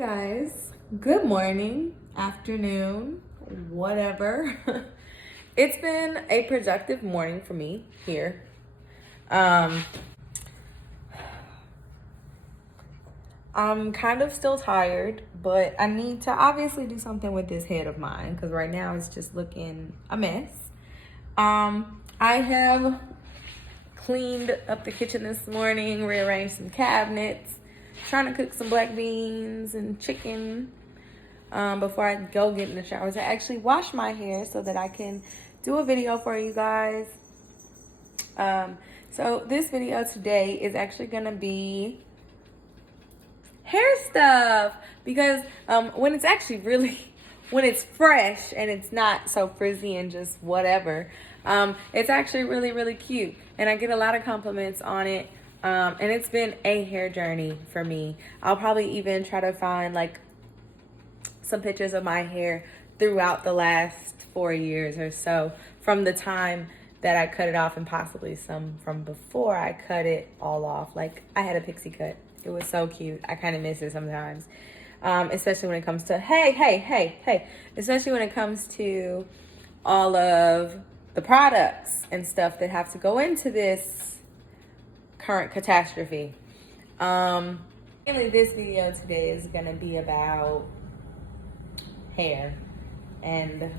Guys, good morning, afternoon, whatever. It's been a productive morning for me here. I'm kind of still tired, but I need to obviously do something with this head of mine because right now it's just looking a mess. I have cleaned up the kitchen this morning, rearranged some cabinets, trying to cook some black beans and chicken before I go get in the shower to actually wash my hair so that I can do a video for you guys. So this video today is actually gonna be hair stuff because when it's actually when it's fresh and it's not so frizzy and just whatever, it's actually really cute, and I get a lot of compliments on it. And it's been a hair journey for me. I'll probably even try to find like some pictures of my hair throughout the last 4 years or so, from the time that I cut it off and possibly some from before I cut it all off. Like, I had a pixie cut. It was so cute. I kind of miss it sometimes. Especially when it comes to, especially when it comes to all of the products and stuff that have to go into this current catastrophe. Mainly this video today is gonna be about hair and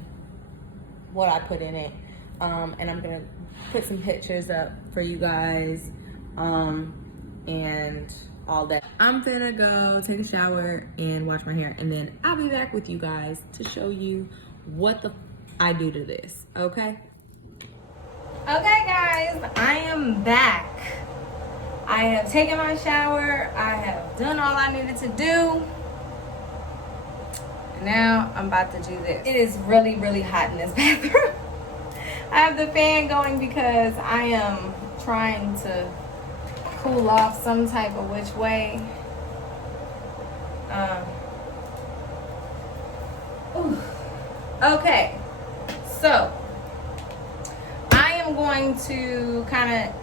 what I put in it. And I'm gonna put some pictures up for you guys and all that. I'm gonna go take a shower and wash my hair, and then I'll be back with you guys to show you what I do to this, okay? Okay guys, I am back. I have taken my shower. I have done all I needed to do. Now I'm about to do this. It is really hot in this bathroom. I have the fan going because I am trying to cool off some type of which way. Okay, so I am going to kind of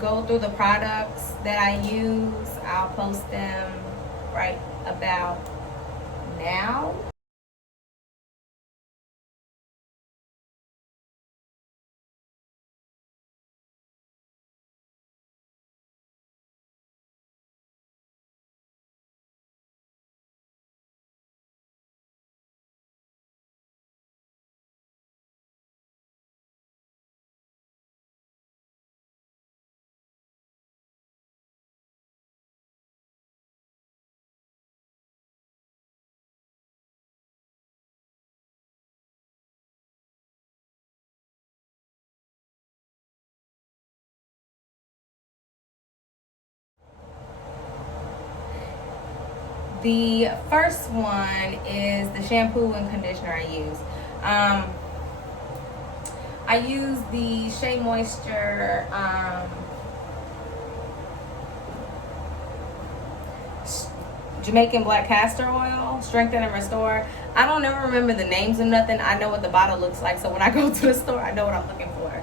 go through the products that I use. I'll post them right about now. The first one is the shampoo and conditioner I use. I use the Shea Moisture Jamaican Black Castor Oil, Strengthen and Restore. I don't ever remember the names of nothing. I know what the bottle looks like, so when I go to the store, I know what I'm looking for.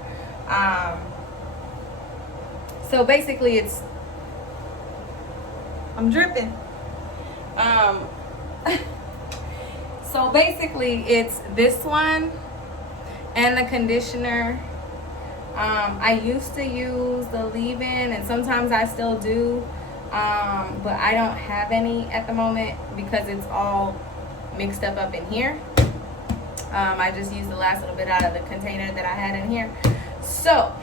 So basically I'm dripping. So basically it's this one and the conditioner. I used to use the leave-in, and sometimes I still do, but I don't have any at the moment because it's all mixed up in here. I just used the last little bit out of the container that I had in here, so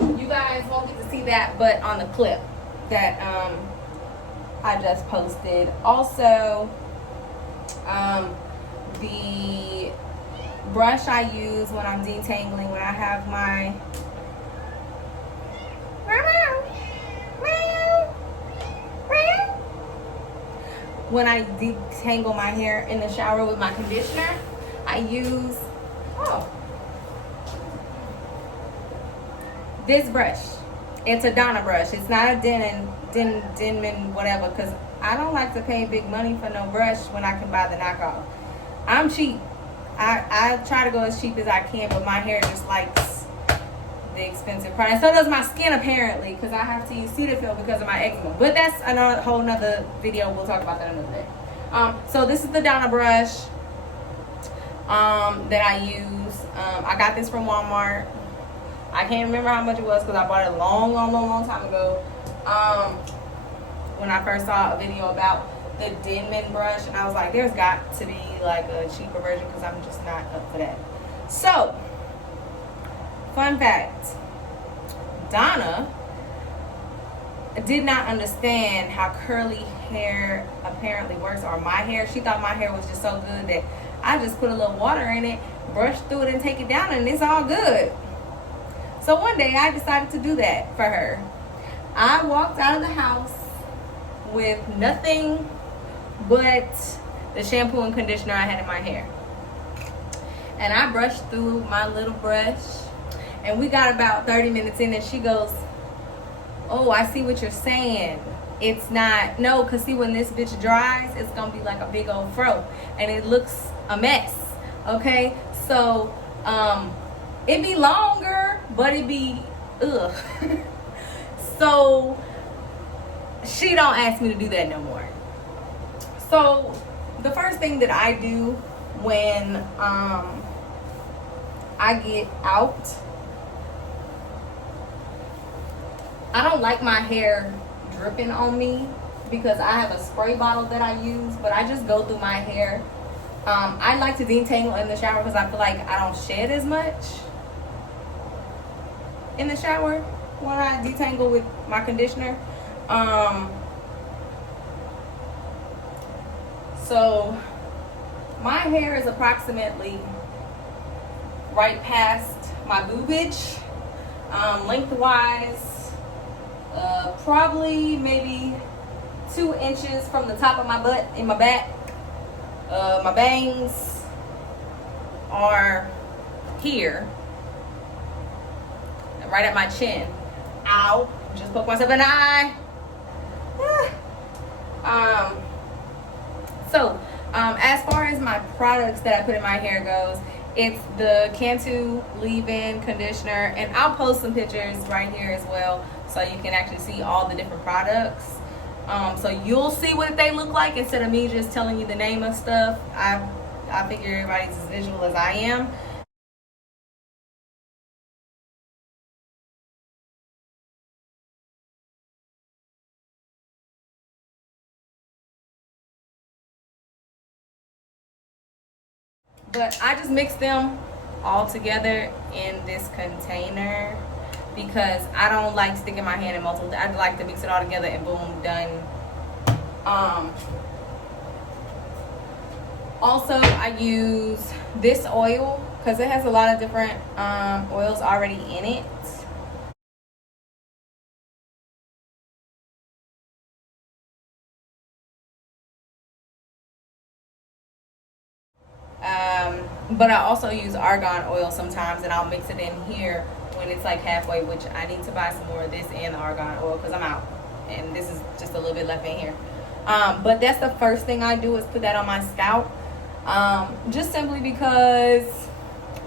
you guys won't get to see that, but on the clip that I just posted. Also, the brush I use when I'm detangling, when I have my when I detangle my hair in the shower with my conditioner, I use this brush. It's a Donna brush. It's not a Denman whatever, because I don't like to pay big money for no brush when I can buy the knockoff. I'm cheap. I try to go as cheap as I can, but my hair just likes the expensive product. So does my skin apparently, because I have to use Cetaphil because of my eczema. But that's a whole nother video. We'll talk about that another day. So this is the Donna brush that I use. I got this from Walmart. I can't remember how much it was because I bought it a long time ago. When I first saw a video about the Denman brush, and I was like, there's got to be like a cheaper version because I'm just not up for that. So, fun fact, Donna did not understand how curly hair apparently works, or my hair. She thought my hair was just so good that I just put a little water in it, brush through it, and take it down, and it's all good. So one day I decided to do that for her. I walked out of the house with nothing but the shampoo and conditioner I had in my hair. And I brushed through my little brush, and we got about 30 minutes in, and she goes, oh, I see what you're saying. It's not, no, because see, when this bitch dries, it's going to be like a big old fro, and it looks a mess, okay? So, it be longer, but it be, ugh. So, she don't ask me to do that no more. So, the first thing that I do when I get out, I don't like my hair dripping on me because I have a spray bottle that I use, but I just go through my hair. I like to detangle in the shower because I feel like I don't shed as much in the shower when I detangle with my conditioner. So my hair is approximately right past my boobage, lengthwise, probably maybe 2 inches from the top of my butt in my back. My bangs are here, right at my chin. Ow, just poked myself in the eye. So as far as my products that I put in my hair goes, it's the Cantu leave-in conditioner, and I'll post some pictures right here as well so you can actually see all the different products. So you'll see what they look like instead of me just telling you the name of stuff. I figure everybody's as visual as I am. But I just mix them all together in this container because I don't like sticking my hand in multiple. I like to mix it all together and boom, done. Also, I use this oil because it has a lot of different oils already in it. But I also use argan oil sometimes, and I'll mix it in here when it's like halfway, which I need to buy some more of this and the argan oil because I'm out, and this is just a little bit left in here. But that's the first thing I do is put that on my scalp, just simply because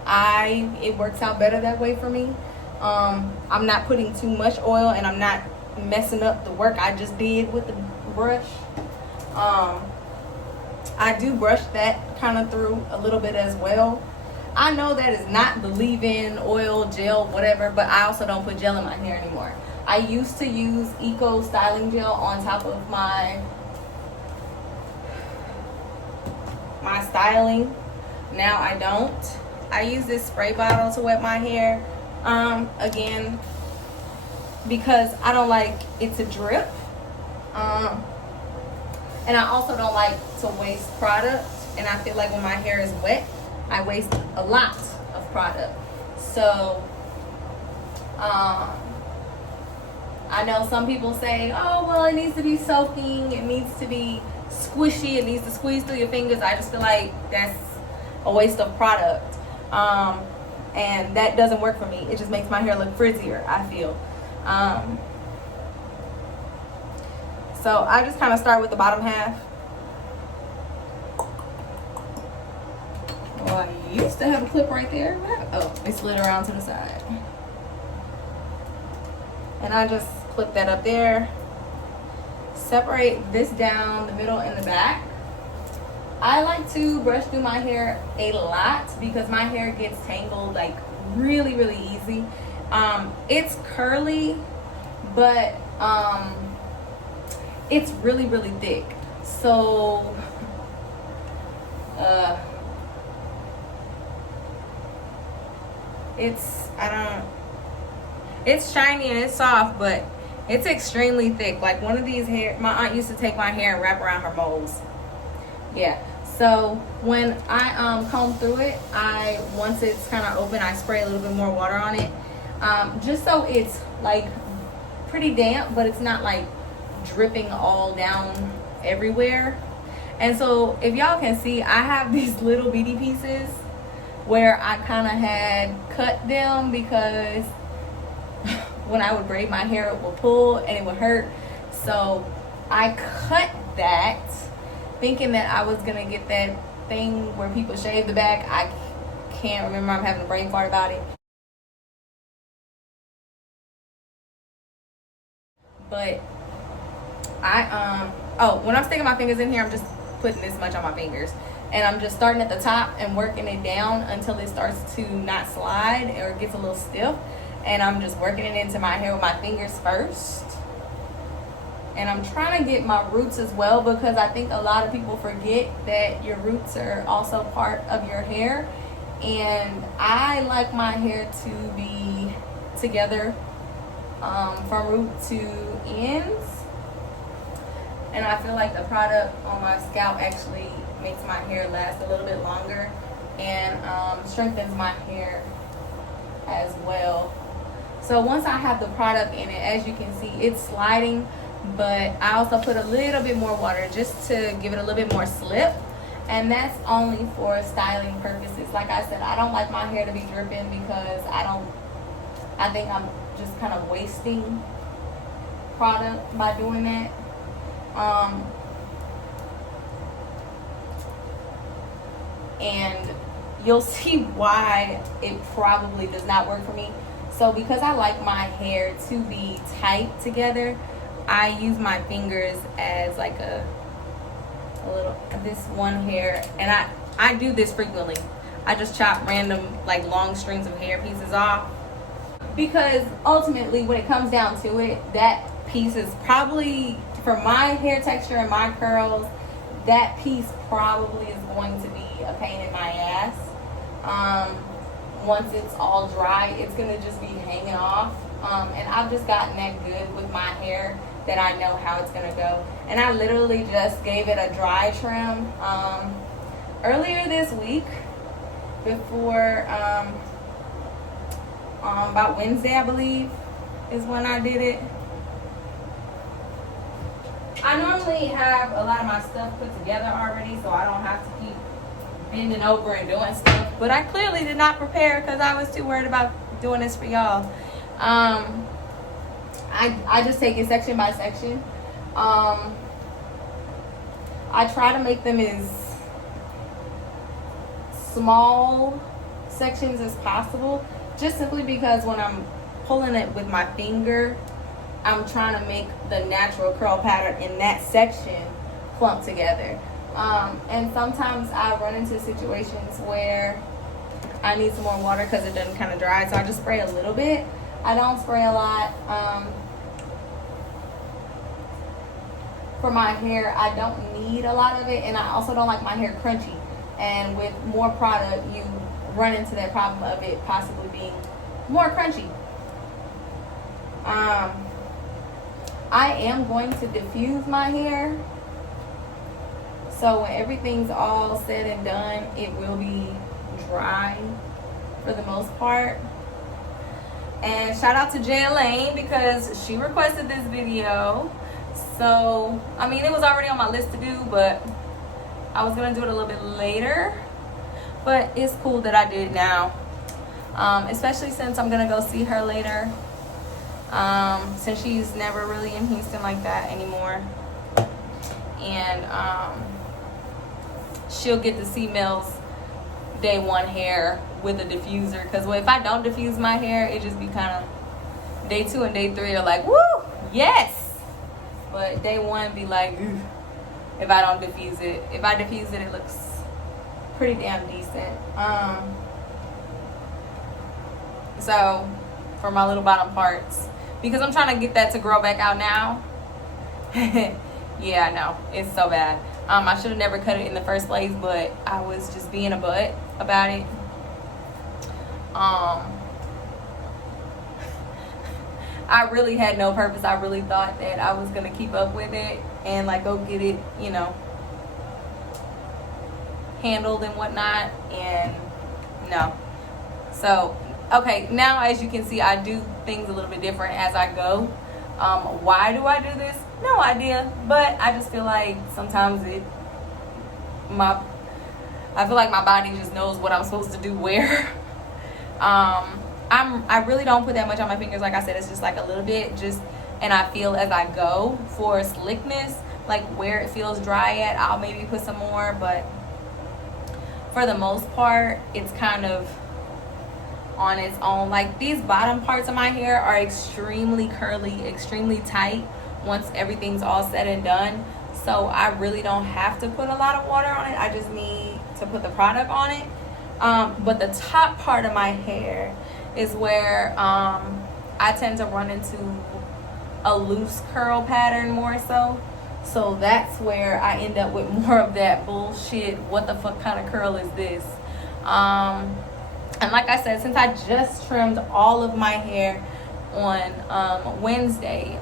it works out better that way for me. I'm not putting too much oil, and I'm not messing up the work I just did with the brush. I do brush that kind of through a little bit as well. I know that is not the leave-in oil, gel, whatever, but I also don't put gel in my hair anymore. I used to use Eco styling gel on top of my styling. Now I don't. I use this spray bottle to wet my hair. Again, because I don't like it to drip. And I also don't like to waste product. And I feel like when my hair is wet, I waste a lot of product. So, I know some people say, oh, well, it needs to be soaking. It needs to be squishy. It needs to squeeze through your fingers. I just feel like that's a waste of product. And that doesn't work for me. It just makes my hair look frizzier, I feel. So I just kind of start with the bottom half. Well, I used to have a clip right there. Oh, it slid around to the side. And I just clip that up there. Separate this down the middle and the back. I like to brush through my hair a lot because my hair gets tangled like really, really easy. It's curly, but it's really, really thick. So it's shiny and it's soft, but it's extremely thick. Like one of these hair, my aunt used to take my hair and wrap around her moles. Yeah. So when I comb through it, once it's kind of open, I spray a little bit more water on it, just so it's like pretty damp, but it's not like dripping all down everywhere. And so if y'all can see, I have these little bitty pieces where I kind of had cut them because when I would braid my hair, it would pull and it would hurt. So I cut that thinking that I was gonna get that thing where people shave the back. I can't remember, I'm having a brain fart about it. But when I'm sticking my fingers in here, I'm just putting this much on my fingers. And I'm just starting at the top and working it down until it starts to not slide or it gets a little stiff. And I'm just working it into my hair with my fingers first. And I'm trying to get my roots as well, because I think a lot of people forget that your roots are also part of your hair. And I like my hair to be together from root to ends. And I feel like the product on my scalp actually makes my hair last a little bit longer and strengthens my hair as well. So once I have the product in it, as you can see, it's sliding, but I also put a little bit more water just to give it a little bit more slip. And that's only for styling purposes. Like I said, I don't like my hair to be dripping because I think I'm just kind of wasting product by doing that. And you'll see why it probably does not work for me. So because I like my hair to be tight together, I use my fingers as like a little, this one hair, and I do this frequently. I just chop random like long strings of hair pieces off, because ultimately when it comes down to it, that piece is probably, for my hair texture and my curls, that piece probably is going to be a pain in my ass. Once it's all dry, it's gonna just be hanging off. And I've just gotten that good with my hair that I know how it's gonna go. And I literally just gave it a dry trim earlier this week, before about Wednesday, I believe, is when I did it. I normally have a lot of my stuff put together already, so I don't have to keep bending over and doing stuff. But I clearly did not prepare because I was too worried about doing this for y'all. I just take it section by section. I try to make them as small sections as possible, just simply because when I'm pulling it with my finger, I'm trying to make the natural curl pattern in that section clump together. And sometimes I run into situations where I need some more water because it doesn't kind of dry, so I just spray a little bit. I don't spray a lot. For my hair, I don't need a lot of it, and I also don't like my hair crunchy. And with more product, you run into that problem of it possibly being more crunchy. I am going to diffuse my hair, so when everything's all said and done, it will be dry for the most part. And shout out to Jay Lane, because she requested this video. So I mean, it was already on my list to do, but I was gonna do it a little bit later. But it's cool that I did it now, especially since I'm gonna go see her later. Since she's never really in Houston like that anymore, and she'll get to see Mel's day one hair with a diffuser, because if I don't diffuse my hair, it just be kind of day 2 and day 3 are like, woo, yes. But day 1 be like, ugh, if I don't diffuse it. If I diffuse it, it looks pretty damn decent. So for my little bottom parts, because I'm trying to get that to grow back out now. Yeah, no, it's so bad. I should have never cut it in the first place, but I was just being a butt about it. I really had no purpose. I really thought that I was gonna keep up with it and like go get it, you know, handled and whatnot, and no. So okay, now as you can see, I do things a little bit different as I go. Why do I do this? No idea, but I just feel like sometimes I feel like my body just knows what I'm supposed to do where. I really don't put that much on my fingers. Like I said, it's just like a little bit, just, and I feel as I go for slickness, like where it feels dry at, I'll maybe put some more, but for the most part, it's kind of on its own. Like these bottom parts of my hair are extremely curly, extremely tight once everything's all said and done. So I really don't have to put a lot of water on it. I just need to put the product on it. But the top part of my hair is where I tend to run into a loose curl pattern more so. So that's where I end up with more of that bullshit, what the fuck kind of curl is this? And like I said, since I just trimmed all of my hair on Wednesday,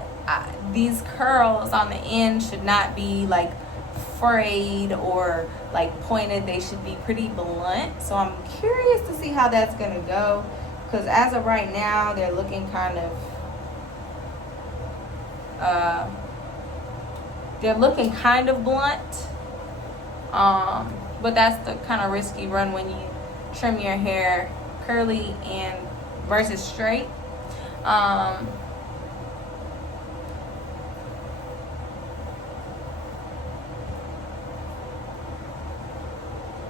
these curls on the end should not be like frayed or like pointed. They should be pretty blunt. So I'm curious to see how that's gonna go, because as of right now they're looking kind of blunt, but that's the kind of risky run when you trim your hair curly and versus straight.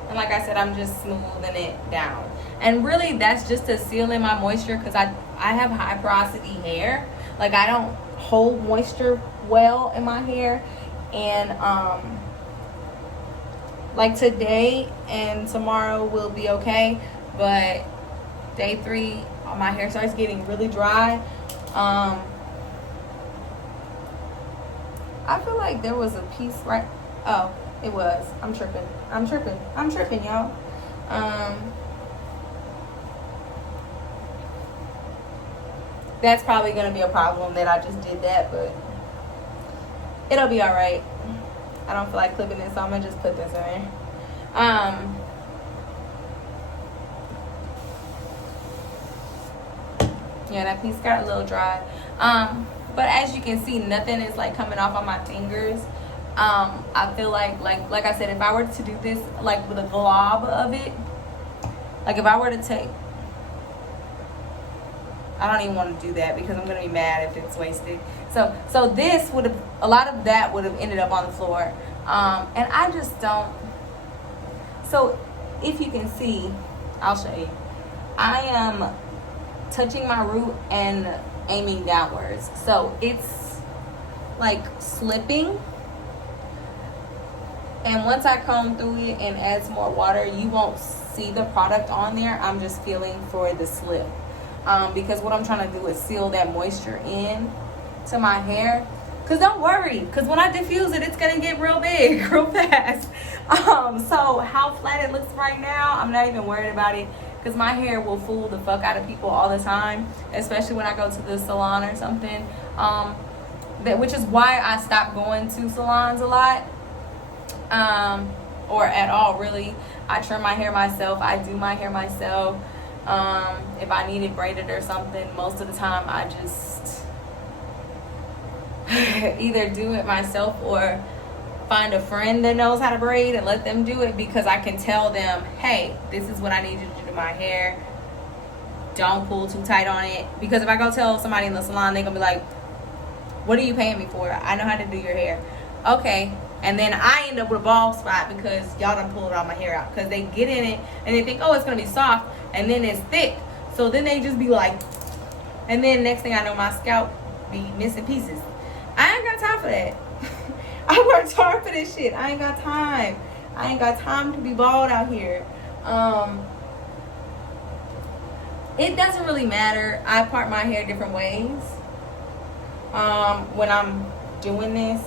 And like I said, I'm just smoothing it down. And really, that's just to seal in my moisture, because I have high porosity hair. Like, I don't hold moisture well in my hair. And, like, today and tomorrow will be okay. But day 3, my hair starts getting really dry. I feel like there was a piece right... Oh, it was. I'm tripping, y'all. That's probably going to be a problem that I just did that, but it'll be alright. I don't feel like clipping this, so I'm going to just put this in there. Yeah, that piece got a little dry. But as you can see, nothing is like coming off on my fingers. I feel like I said, if I were to do this like with a glob of it, like if I were to take, I don't even want to do that because I'm gonna be mad if it's wasted. So this would have, a lot of that would have ended up on the floor, and I just don't. So if you can see, I'll show you. I am touching my root and aiming downwards, so it's like slipping. And once I comb through it and add some more water, you won't see the product on there. I'm just feeling for the slip. Because what I'm trying to do is seal that moisture in to my hair. Because don't worry, because when I diffuse it, it's going to get real big, real fast. So how flat it looks right now, I'm not even worried about it. Because my hair will fool the fuck out of people all the time. Especially when I go to the salon or something. Which is why I stopped going to salons a lot. Or at all, really. I trim my hair myself. I do my hair myself. If I need it braided or something, most of the time I just either do it myself or find a friend that knows how to braid and let them do it, because I can tell them, hey, this is what I need you to do to my hair. Don't pull too tight on it. Because if I go tell somebody in the salon, they're gonna be like, what are you paying me for? I know how to do your hair. Okay. And then I end up with a bald spot because y'all done pulled all my hair out. Because they get in it and they think, oh, it's going to be soft. And then it's thick. So then they just be like And then next thing I know, my scalp be missing pieces. I ain't got time for that. I worked hard for this shit. I ain't got time. I ain't got time to be bald out here. It doesn't really matter. I part my hair different ways when I'm doing this.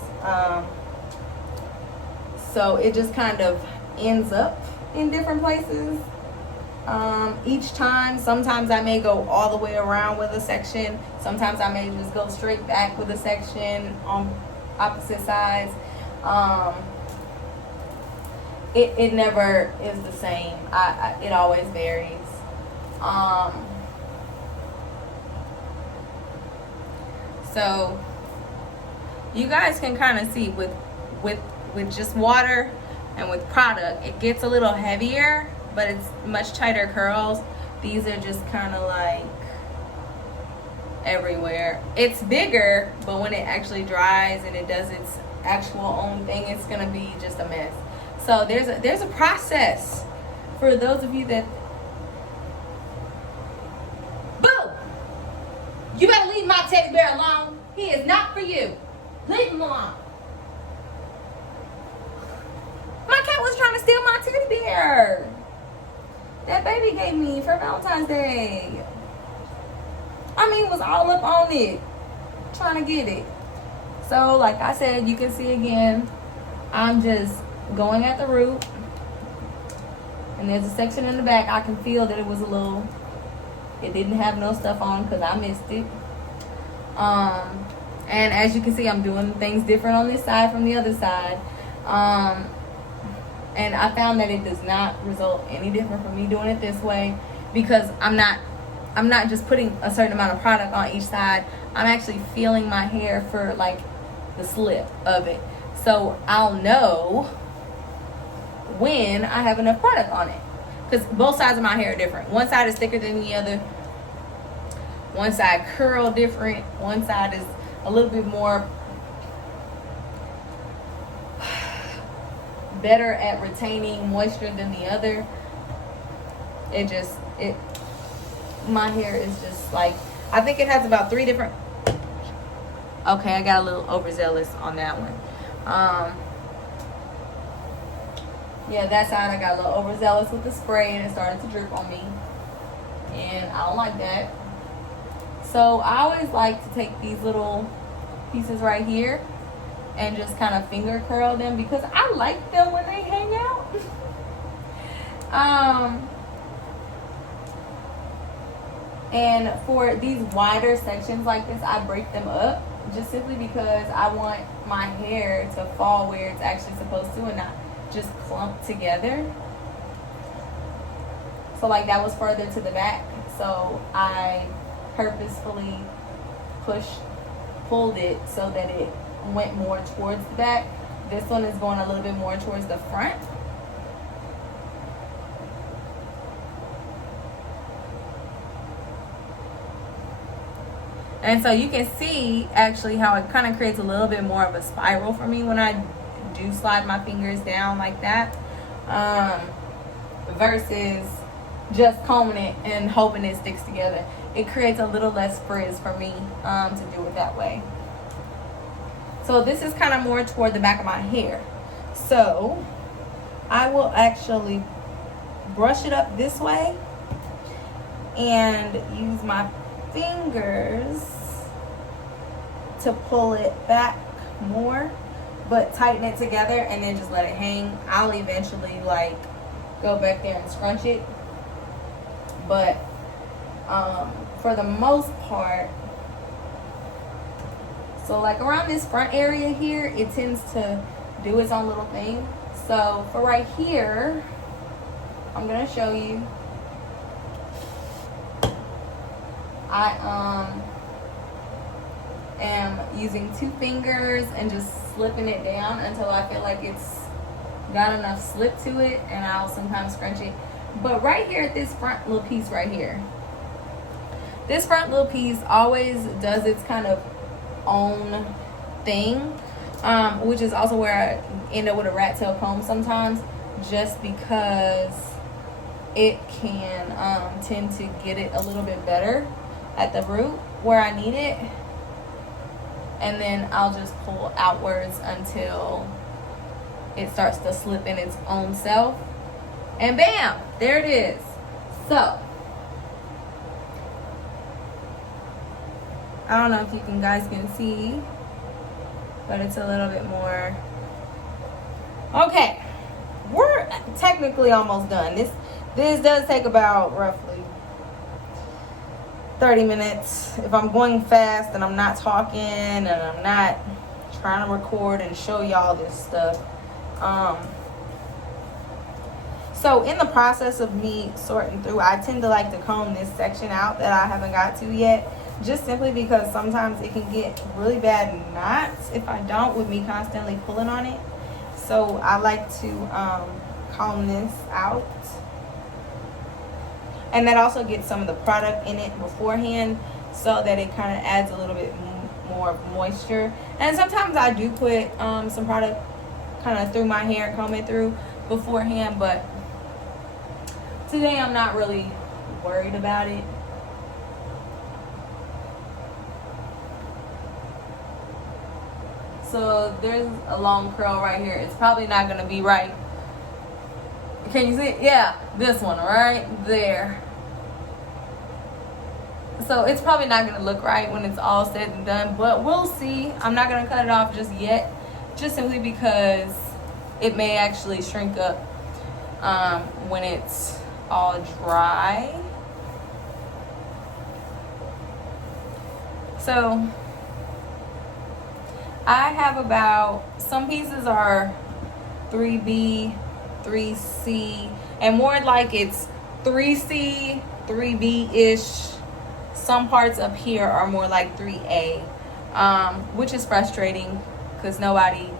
So it just kind of ends up in different places each time. Sometimes I may go all the way around with a section. Sometimes I may just go straight back with a section on opposite sides. It never is the same. It always varies. So you guys can kind of see with just water and with product, it gets a little heavier, but it's much tighter curls. These are just kind of like everywhere. It's bigger, but when it actually dries and it does its actual own thing, it's gonna be just a mess. So there's a process for those of you that. Boo! You better leave my teddy bear alone. He is not for you. Leave him alone. My cat was trying to steal my teddy bear that baby gave me for Valentine's Day. I mean, was all up on it, trying to get it. So, like I said, you can see again, I'm just going at the root. And there's a section in the back. I can feel that it was a little, it didn't have no stuff on because I missed it. And as you can see, I'm doing things different on this side from the other side. And I found that it does not result any different from me doing it this way, because I'm not just putting a certain amount of product on each side. I'm actually feeling my hair for like the slip of it. So I'll know when I have enough product on it, because both sides of my hair are different. One side is thicker than the other. One side curl different. One side is a little bit more better at retaining moisture than the other. My hair is just like, I think it has about 3 different. Okay, I got a little overzealous on that one. Yeah, that side I got a little overzealous with the spray and it started to drip on me, and I don't like that. So I always like to take these little pieces right here and just kind of finger curl them, because I like them when they hang out. And for these wider sections like this, I break them up just simply because I want my hair to fall where it's actually supposed to and not just clump together. So like that was further to the back, so I purposefully pulled it so that it went more towards the back. This one is going a little bit more towards the front. And so you can see actually how it kind of creates a little bit more of a spiral for me when I do slide my fingers down like that, versus just combing it and hoping it sticks together. It creates a little less frizz for me to do it that way. So this is kind of more toward the back of my hair. So I will actually brush it up this way and use my fingers to pull it back more, but tighten it together and then just let it hang. I'll eventually like go back there and scrunch it, but for the most part, so like around this front area here, it tends to do its own little thing. So for right here, I'm gonna show you. I am using 2 fingers and just slipping it down until I feel like it's got enough slip to it, and I'll sometimes scrunch it. But right here at this front little piece right here, this front little piece always does its kind of own thing, which is also where I end up with a rat tail comb sometimes, just because it can tend to get it a little bit better at the root. where I need it, and then I'll just pull outwards until it starts to slip in its own self, and bam, there it is. So I don't know if you guys can see, but it's a little bit more. Okay, we're technically almost done. This does take about roughly 30 minutes. If I'm going fast and I'm not talking and I'm not trying to record and show y'all this stuff. So in the process of me sorting through, I tend to like to comb this section out that I haven't got to yet, just simply because sometimes it can get really bad knots if I don't, with me constantly pulling on it. So I like to comb this out. And that also gets some of the product in it beforehand, so that it kind of adds a little bit more moisture. And sometimes I do put some product kind of through my hair, comb it through beforehand, but today I'm not really worried about it. So there's a long curl right here. It's probably not going to be right. Can you see it? Yeah, this one right there. So it's probably not going to look right when it's all said and done, but we'll see. I'm not going to cut it off just yet, just simply because it may actually shrink up when it's all dry. So I have about, some pieces are 3B, 3C, and more like it's 3C, 3B-ish. Some parts up here are more like 3A, which is frustrating because nobody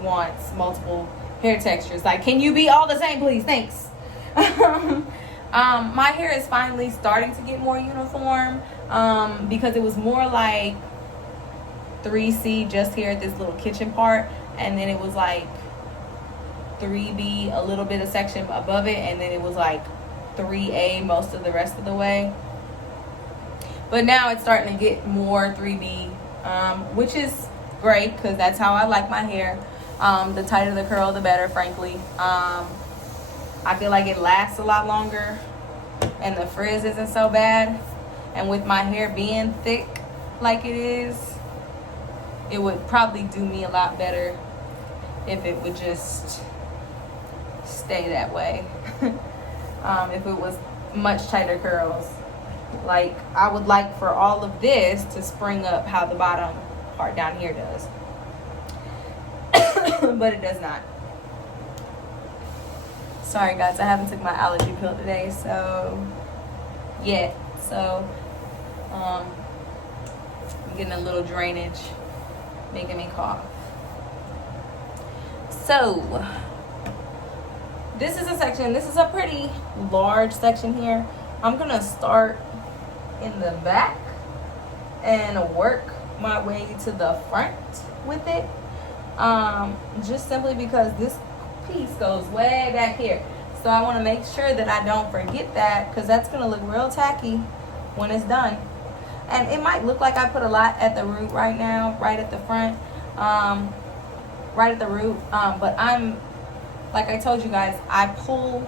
wants multiple hair textures. Like, can you be all the same, please? Thanks. My hair is finally starting to get more uniform because it was more like 3C just here at this little kitchen part, and then it was like 3B, a little bit of section above it, and then it was like 3A most of the rest of the way. But now it's starting to get more 3B, which is great because that's how I like my hair. The tighter the curl, the better, frankly. I feel like it lasts a lot longer and the frizz isn't so bad. And with my hair being thick like it is, it would probably do me a lot better if it would just stay that way. If it was much tighter curls. Like, I would like for all of this to spring up how the bottom part down here does. But it does not. Sorry guys, I haven't took my allergy pill today, so yet. So I'm getting a little drainage making me cough. So this is a section, this is a pretty large section here. I'm gonna start in the back and work my way to the front with it, just simply because this piece goes way back here, so I want to make sure that I don't forget that, because that's gonna look real tacky when it's done. And it might look like I put a lot at the root right now, right at the front, right at the root, but I'm, like I told you guys, I pull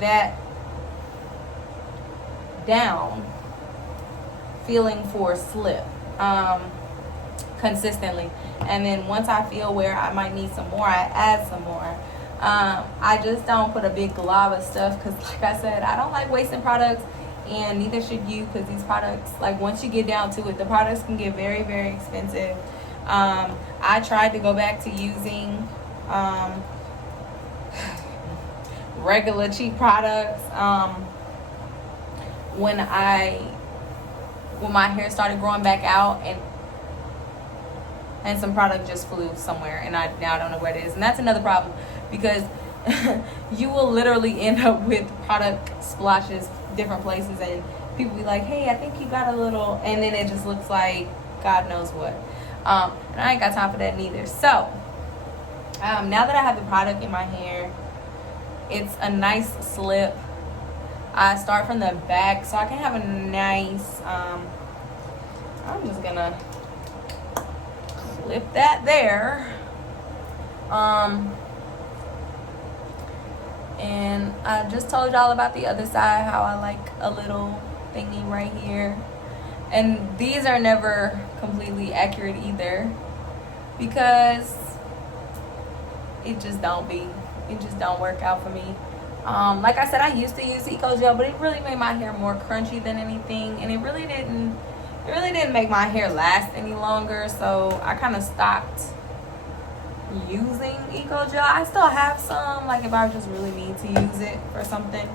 that down feeling for slip consistently, and then once I feel where I might need some more, I add some more. I just don't put a big glob of stuff because, like I said, I don't like wasting products, and neither should you, because these products, like, once you get down to it, the products can get very, very expensive. I tried to go back to using regular cheap products when my hair started growing back out, and some product just flew somewhere, and I now don't know where it is. And that's another problem, because you will literally end up with product splotches different places, and people be like, hey, I think you got a little, and then it just looks like God knows what. And I ain't got time for that neither. So now that I have the product in my hair, it's a nice slip. I start from the back so I can have a nice, I'm just gonna clip that there. And I just told y'all about the other side, how I like a little thingy right here. And these are never completely accurate either, because it just don't work out for me. Like I said, I used to use Eco Gel, but it really made my hair more crunchy than anything, and it really didn't make my hair last any longer. So I kind of stopped using Eco Gel. I still have some, like if I just really need to use it for something.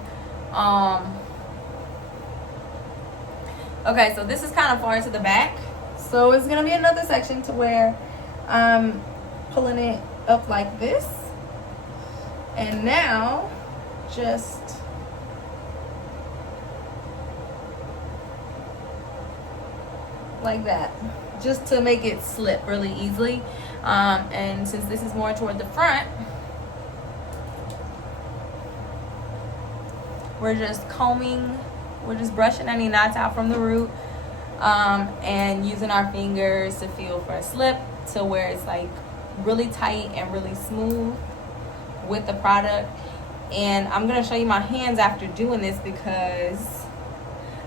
Okay, so this is kind of far to the back, so it's gonna be another section to where I'm pulling it up like this, and now just like that, just to make it slip really easily. And since this is more toward the front, we're just brushing any knots out from the root, and using our fingers to feel for a slip to where it's like really tight and really smooth with the product. And I'm gonna show you my hands after doing this, because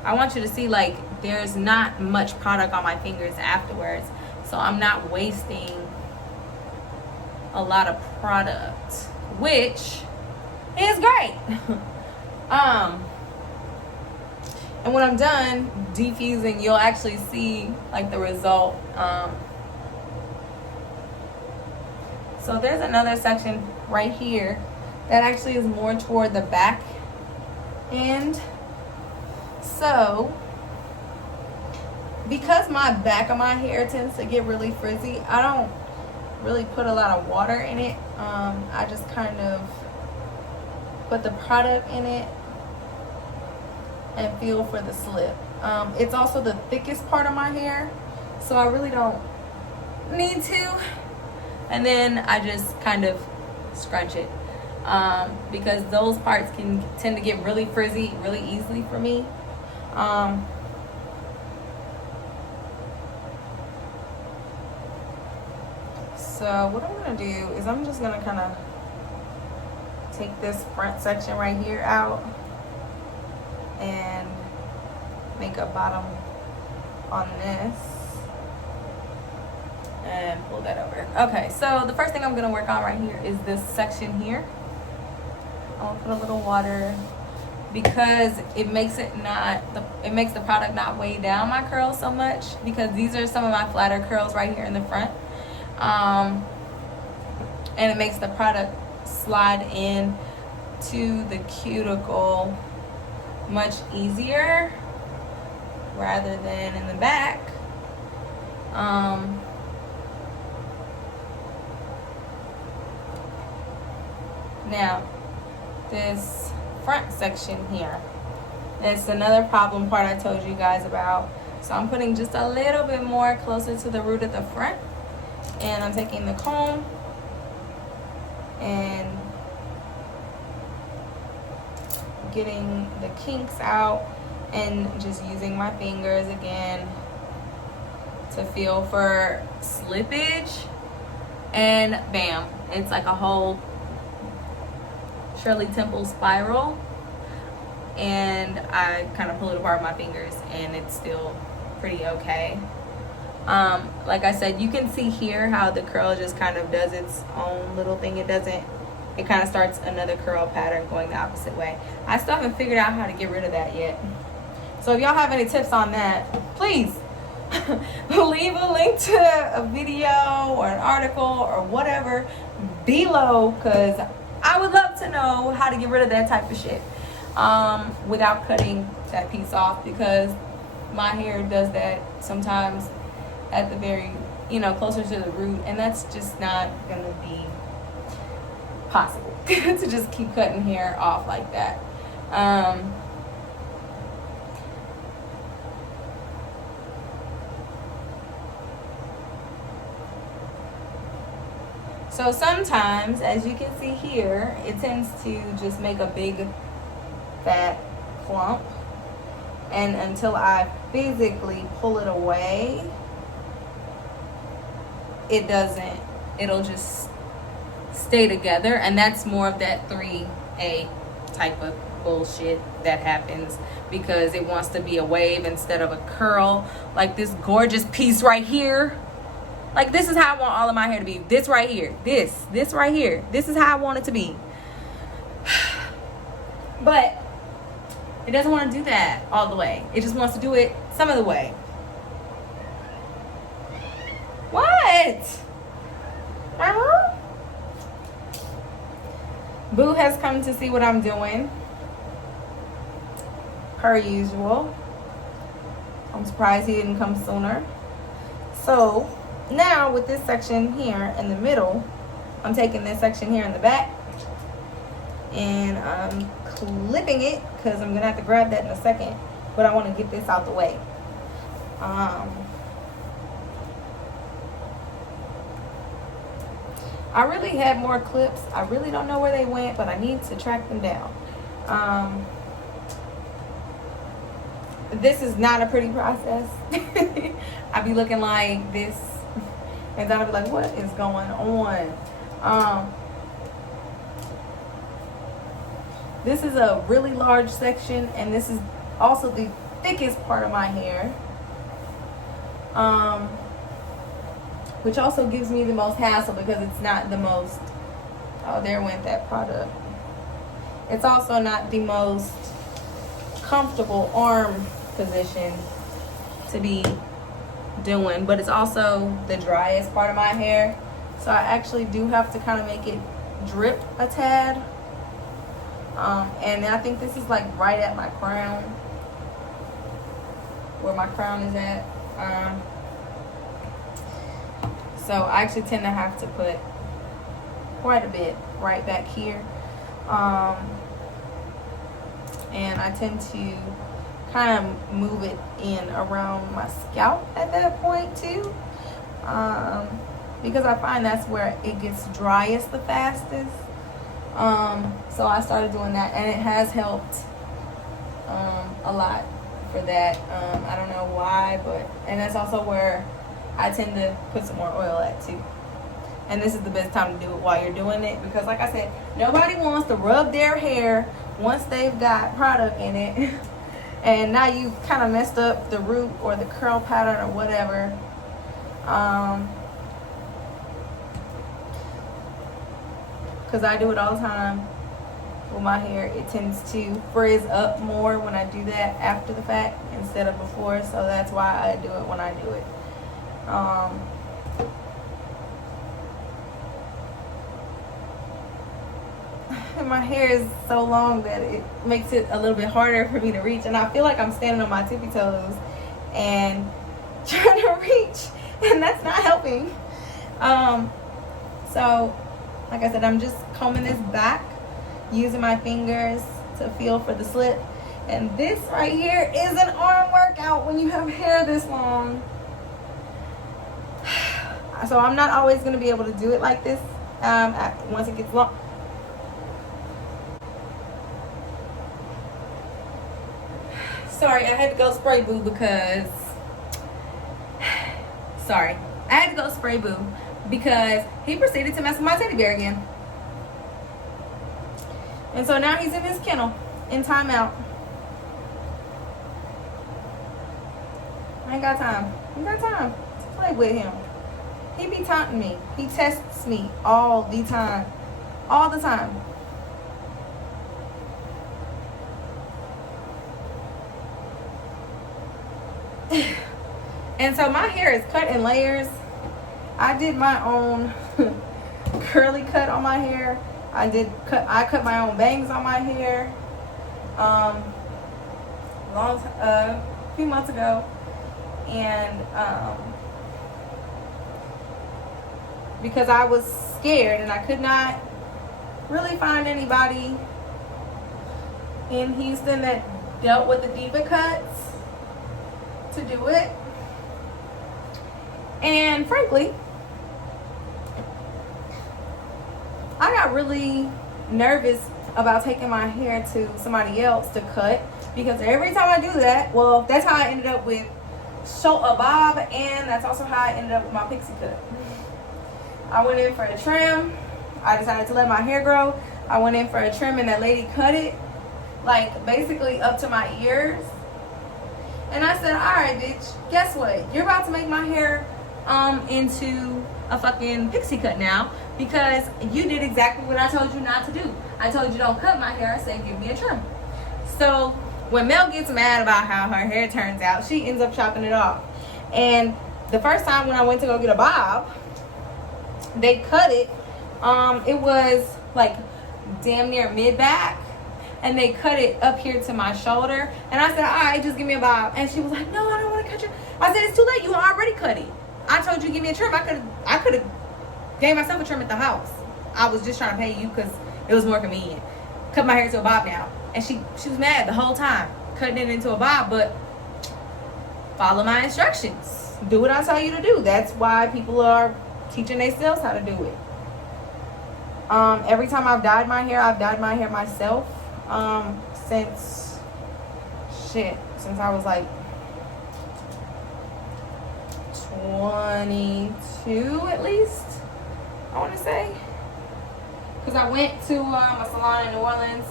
I want you to see like there's not much product on my fingers afterwards, so I'm not wasting a lot of product, which is great. And when I'm done defusing, you'll actually see like the result. So there's another section right here that actually is more toward the back end. So because my back of my hair tends to get really frizzy, I don't really put a lot of water in it. I just kind of put the product in it and feel for the slip. It's also the thickest part of my hair, so I really don't need to. And then I just kind of scrunch it, because those parts can tend to get really frizzy really easily for me. So what I'm gonna do is I'm just gonna kind of take this front section right here out and make a bottom on this and pull that over. Okay, so the first thing I'm gonna work on right here is this section here. I'm gonna put a little water, because it makes the product not weigh down my curls so much, because these are some of my flatter curls right here in the front. And it makes the product slide in to the cuticle much easier rather than in the back. Now this front section here, that's another problem part I told you guys about. So I'm putting just a little bit more closer to the root at the front, and I'm taking the comb and getting the kinks out and just using my fingers again to feel for slippage, and bam, it's like a whole Shirley Temple spiral. And I kind of pull it apart with my fingers and it's still pretty okay. Like I said, you can see here how the curl just kind of does its own little thing. It kind of starts another curl pattern going the opposite way. I still haven't figured out how to get rid of that yet. So if y'all have any tips on that, please leave a link to a video or an article or whatever below, because I would love to know how to get rid of that type of shit without cutting that piece off, because my hair does that sometimes at the very, closer to the root, and that's just not gonna be possible to just keep cutting hair off like that. So sometimes, as you can see here, it tends to just make a big fat clump, and until I physically pull it away, it doesn't, it'll just stay together. And that's more of that 3A type of bullshit that happens because it wants to be a wave instead of a curl. Like this gorgeous piece right here, like this is how I want all of my hair to be. This right here, this right here, this is how I want it to be. But it doesn't want to do that all the way. It just wants to do it some of the way. What? Boo has come to see what I'm doing, per usual. I'm surprised he didn't come sooner. So now with this section here in the middle, I'm taking this section here in the back and I'm clipping it because I'm gonna have to grab that in a second, but I want to get this out the way. I really had more clips. I really don't know where they went, but I need to track them down. This is not a pretty process. I be looking like this, and then I'll be like, what is going on? This is a really large section, and this is also the thickest part of my hair. Which also gives me the most hassle because it's not the most, oh, there went that product. It's also not the most comfortable arm position to be doing, but it's also the driest part of my hair. So I actually do have to kind of make it drip a tad. And I think this is like right at my crown, where my crown is at. So I actually tend to have to put quite a bit right back here. And I tend to kind of move it in around my scalp at that point too. Because I find that's where it gets driest the fastest. So I started doing that, and it has helped a lot for that. I don't know why, and that's also where I tend to put some more oil at too. And this is the best time to do it while you're doing it, because like I said, nobody wants to rub their hair once they've got product in it and now you kind of messed up the root or the curl pattern or whatever. Because I do it all the time with my hair. It tends to frizz up more when I do that after the fact instead of before, so that's why I do it when I do it. And my hair is so long that it makes it a little bit harder for me to reach, and I feel like I'm standing on my tippy toes and trying to reach, and that's not helping. So like I said, I'm just combing this back, using my fingers to feel for the slip. And this right here is an arm workout when you have hair this long. So I'm not always going to be able to do it like this once it gets long. Sorry, I had to go spray boo because... Sorry. I had to go spray boo because he proceeded to mess with my teddy bear again. And so now he's in his kennel in timeout. I ain't got time. I ain't got time to play with him. He be taunting me. He tests me all the time. All the time. And so my hair is cut in layers. I did my own curly cut on my hair. I cut my own bangs on my hair a few months ago. And because I was scared and I could not really find anybody in Houston that dealt with the diva cuts to do it. And frankly, I got really nervous about taking my hair to somebody else to cut, because every time I do that, well, that's how I ended up with a bob, and that's also how I ended up with my pixie cut. I went in for a trim. I decided to let my hair grow. I went in for a trim, and that lady cut it like basically up to my ears. And I said, all right, bitch, guess what? You're about to make my hair into a fucking pixie cut now, because you did exactly what I told you not to do. I told you don't cut my hair. I said give me a trim. So when Mel gets mad about how her hair turns out, she ends up chopping it off. And the first time when I went to go get a bob, they cut it. It was like damn near mid-back, and they cut it up here to my shoulder. And I said, all right, just give me a bob. And she was like, no, I don't want to cut your. I said, it's too late. You already cut it. I told you to give me a trim. I could have gave myself a trim at the house. I was just trying to pay you because it was more convenient. Cut my hair to a bob now. And she was mad the whole time, cutting it into a bob. But follow my instructions. Do what I tell you to do. That's why people are teaching themselves how to do it. Every time I've dyed my hair myself. Since I was like 22 at least, I want to say, because I went to a salon in New Orleans,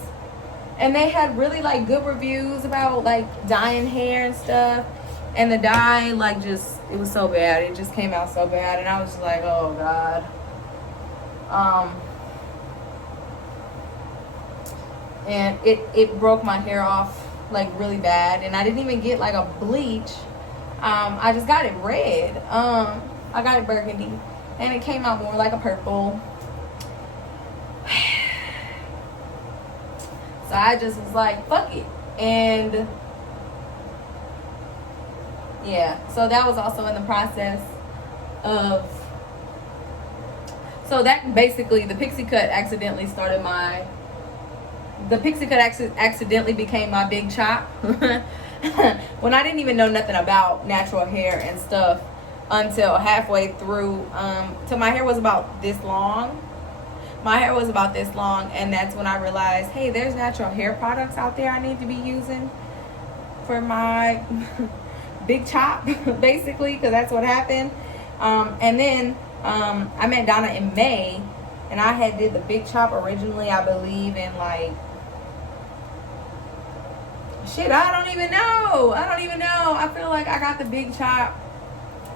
and they had really like good reviews about like dyeing hair and stuff, and the dye like just, it was so bad, it just came out so bad, and I was just like, oh god. And it broke my hair off like really bad, and I didn't even get like a bleach. I just got it red. I got it burgundy, and it came out more like a purple. So I just was like, fuck it. And yeah, so that was also in the process of, so that basically, the pixie cut accidentally started my, the pixie cut accidentally became my big chop. When I didn't even know nothing about natural hair and stuff until halfway through, till my hair was about this long. My hair was about this long, and that's when I realized, hey, there's natural hair products out there I need to be using for my big chop, basically, because that's what happened. And then I met Donna in May, and I had did the big chop originally, I believe, in like, shit, I don't even know. I feel like I got the big chop.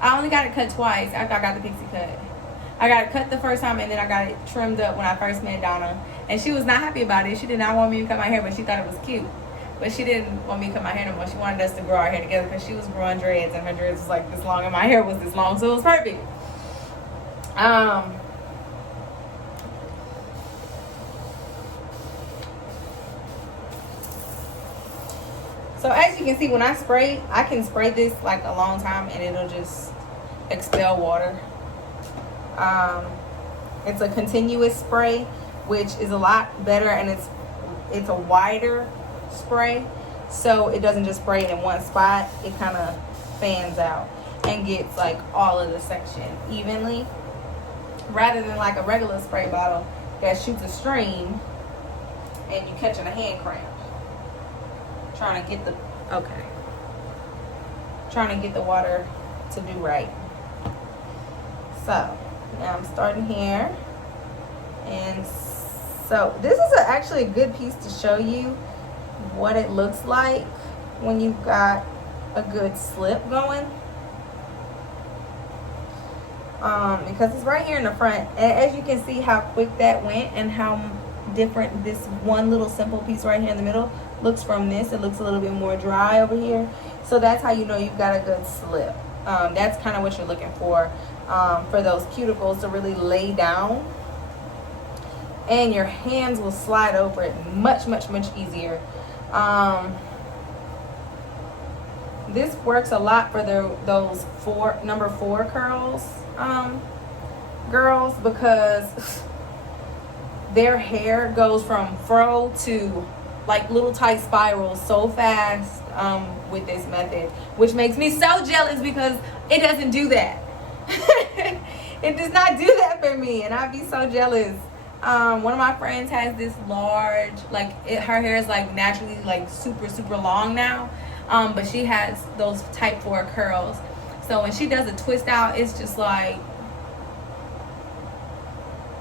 I only got it cut twice after I got the pixie cut. I got it cut the first time, and then I got it trimmed up when I first met Donna. And she was not happy about it. She did not want me to cut my hair, but she thought it was cute. But she didn't want me to cut my hair no more. She wanted us to grow our hair together because she was growing dreads, and her dreads was like this long, and my hair was this long, so it was perfect. So as you can see, when I spray, I can spray this like a long time, and it'll just expel water. It's a continuous spray, which is a lot better, and it's a wider spray, so it doesn't just spray in one spot. It kind of fans out and gets like all of the section evenly, rather than like a regular spray bottle that shoots a stream and you catching a hand cramp trying to get the water to do right. So now I'm starting here, and so this is actually a good piece to show you what it looks like when you've got a good slip going, because it's right here in the front, and as you can see how quick that went and how different this one little simple piece right here in the middle looks from this. It looks a little bit more dry over here, so that's how you know you've got a good slip. That's kind of what you're looking for those cuticles to really lay down, and your hands will slide over it much easier. This works a lot for those number 4 curls, girls, because their hair goes from fro to like little tight spirals so fast with this method, which makes me so jealous because it doesn't do that. It does not do that for me, and I'd be so jealous One of my friends has this large, like her hair is like naturally like super super long now, but she has those type 4 curls. So when she does a twist out, it's just like,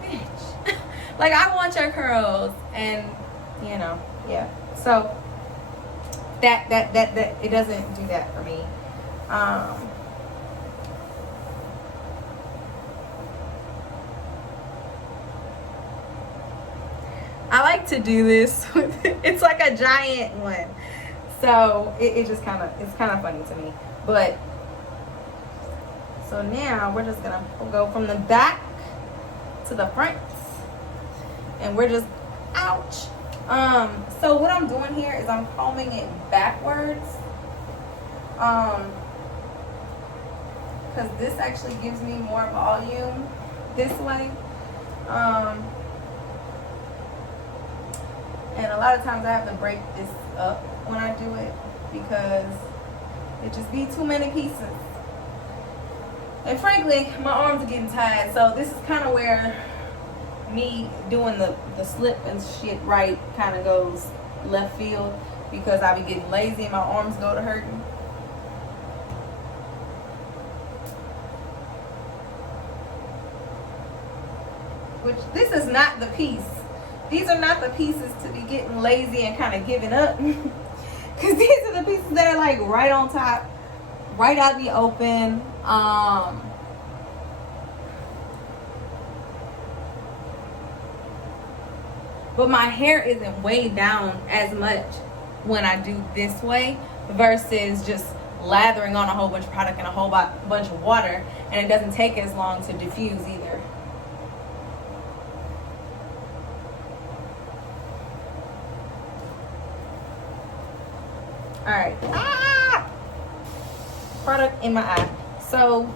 bitch, like I want your curls, and you know, yeah. So that it doesn't do that for me. I like to do this. It's like a giant one, so it just kind of, it's kind of funny to me. But so now we're just gonna go from the back to the front, and we're just, ouch. So what I'm doing here is I'm combing it backwards, because this actually gives me more volume this way. And a lot of times I have to break this up when I do it because it just be too many pieces. And frankly, my arms are getting tired, so this is kind of where me doing the slip and shit right kind of goes left field, because I be getting lazy and my arms go to hurting. Which, this is not the piece. These are not the pieces to be getting lazy and kind of giving up. Because these are the pieces that are like right on top, right out in the open. But my hair isn't weighed down as much when I do this way versus just lathering on a whole bunch of product and a whole bunch of water, and it doesn't take as long to diffuse either. All right. Product in my eye. So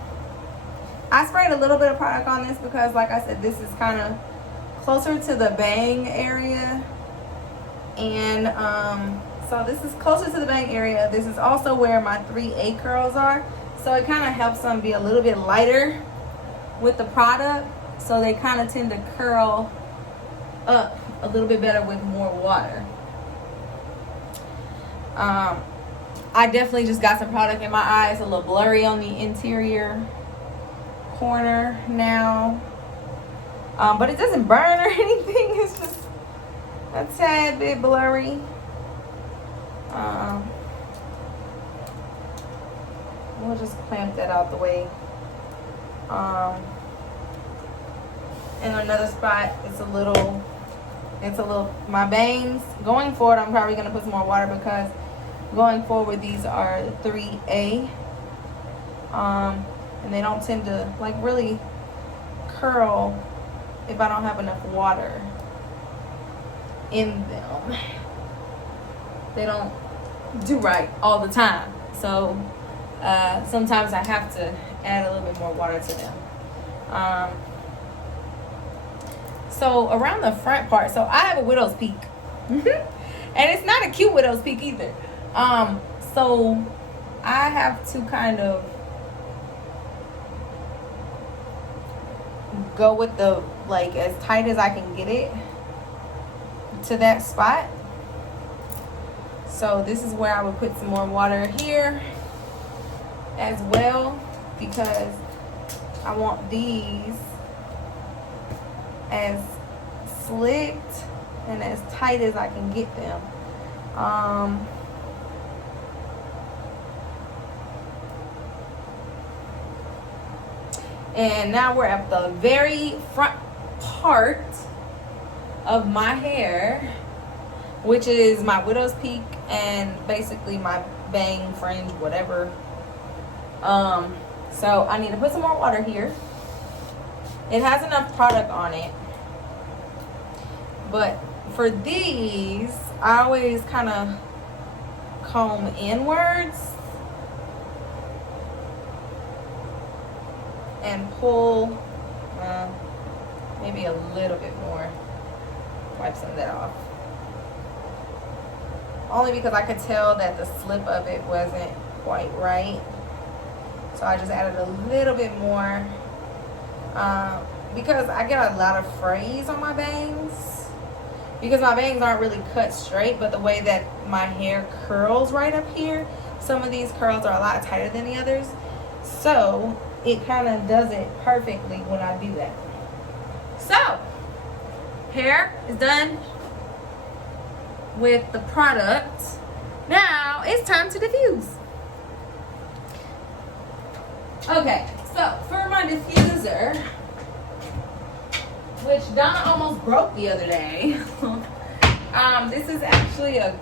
I sprayed a little bit of product on this because, like I said, this is kind of closer to the bang area, and so this is closer to the bang area. This is also where my 3A curls are, so it kind of helps them be a little bit lighter with the product, so they kind of tend to curl up a little bit better with more water. I definitely just got some product in my eye. It's a little blurry on the interior corner now, but it doesn't burn or anything. It's just a tad bit blurry. We'll just clamp that out the way. And another spot, it's a little, my bangs, going forward, I'm probably going to put some more water because going forward, these are 3A. And they don't tend to like really curl if I don't have enough water in them. They don't do right all the time. So sometimes I have to add a little bit more water to them. So around the front part, so I have a widow's peak. And it's not a cute widow's peak either. So I have to kind of go with the, like, as tight as I can get it to that spot. So this is where I would put some more water here as well, because I want these as slicked and as tight as I can get them. And now we're at the very front part of my hair, which is my widow's peak and basically my bang, fringe, whatever. So I need to put some more water here. It has enough product on it, but for these, I always kind of comb inwards and pull maybe a little bit more. Wipe some of that off. Only because I could tell that the slip of it wasn't quite right. So I just added a little bit more. because I get a lot of frays on my bangs, because my bangs aren't really cut straight, but the way that my hair curls right up here, some of these curls are a lot tighter than the others, so it kind of does it perfectly when I do that. So hair is done with the product. Now it's time to diffuse. Okay, so for my diffuser, which Donna almost broke the other day, this is actually a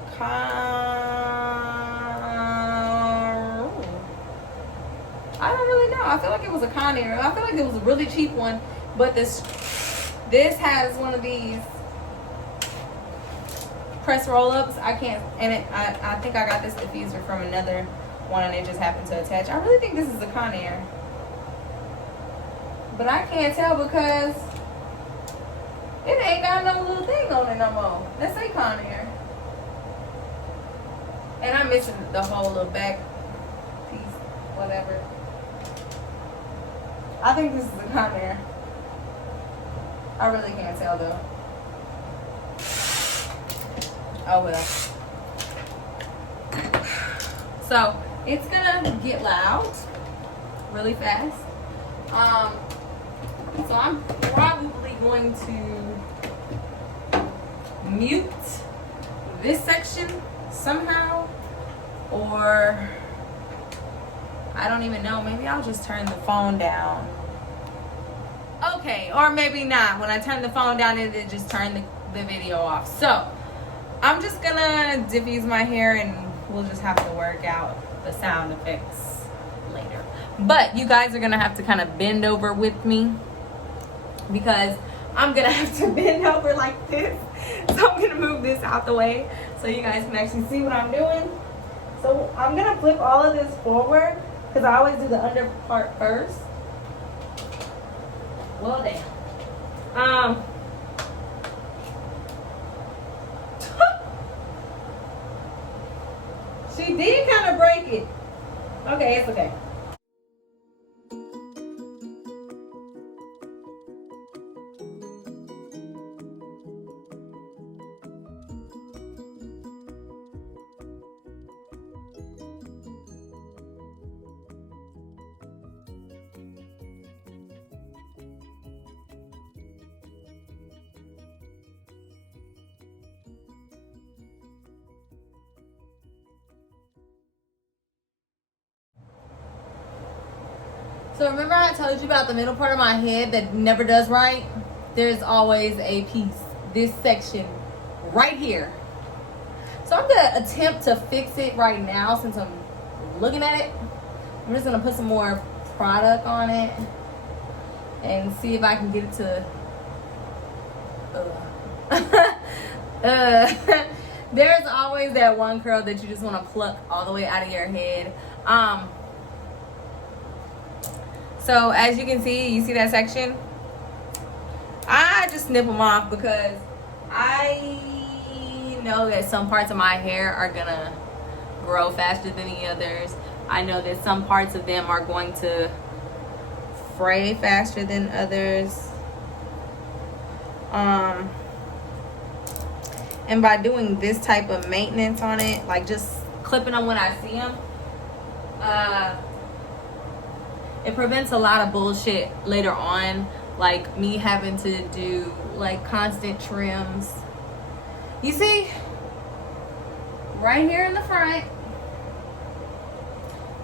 I don't really know. I feel like it was a Conair. I feel like it was a really cheap one, but this has one of these press roll-ups. I can't, and I think I got this diffuser from another one, and it just happened to attach. I really think this is a Conair, but I can't tell because it ain't got no little thing on it no more. Let's say Conair, and I'm missing the whole little back piece, whatever. I think this is a Conair. I really can't tell though. Oh well. So it's gonna get loud really fast. So I'm probably going to mute this section somehow, or I don't even know. Maybe I'll just turn the phone down. Okay, or maybe not. When I turn the phone down, it just turn the video off. So I'm just gonna diffuse my hair, and we'll just have to work out the sound effects later. But you guys are gonna have to kind of bend over with me, because I'm gonna have to bend over like this. So I'm gonna move this out the way so you guys can actually see what I'm doing. So I'm gonna flip all of this forward, because I always do the under part first. Well, damn. She did kind of break it. Okay, it's okay. So remember I told you about the middle part of my head that never does right? There's always a piece, this section right here. So I'm gonna attempt to fix it right now since I'm looking at it. I'm just gonna put some more product on it and see if I can get it to there's always that one curl that you just want to pluck all the way out of your head. So as you can see, you see that section? I just snip them off because I know that some parts of my hair are gonna grow faster than the others. I know that some parts of them are going to fray faster than others. And by doing this type of maintenance on it, like just clipping them when I see them, it prevents a lot of bullshit later on, like me having to do like constant trims. You see, right here in the front,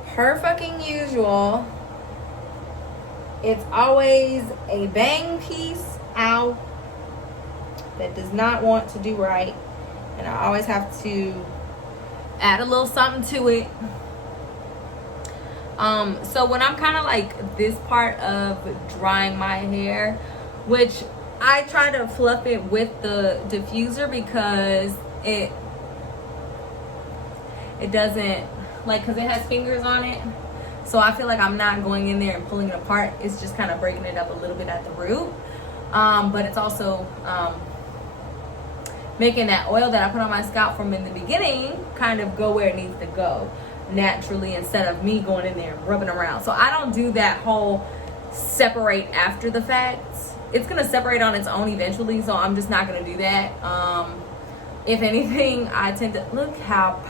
per fucking usual, it's always a bang piece out that does not want to do right, and I always have to add a little something to it. So when I'm kind of like this part of drying my hair, which I try to fluff it with the diffuser because it doesn't, like, because it has fingers on it, so I feel like I'm not going in there and pulling it apart. It's just kind of breaking it up a little bit at the root, but it's also making that oil that I put on my scalp from in the beginning kind of go where it needs to go naturally, instead of me going in there and rubbing around. So I don't do that whole separate after the fact it's gonna separate on its own eventually, so I'm just not gonna do that. If anything, I tend to look how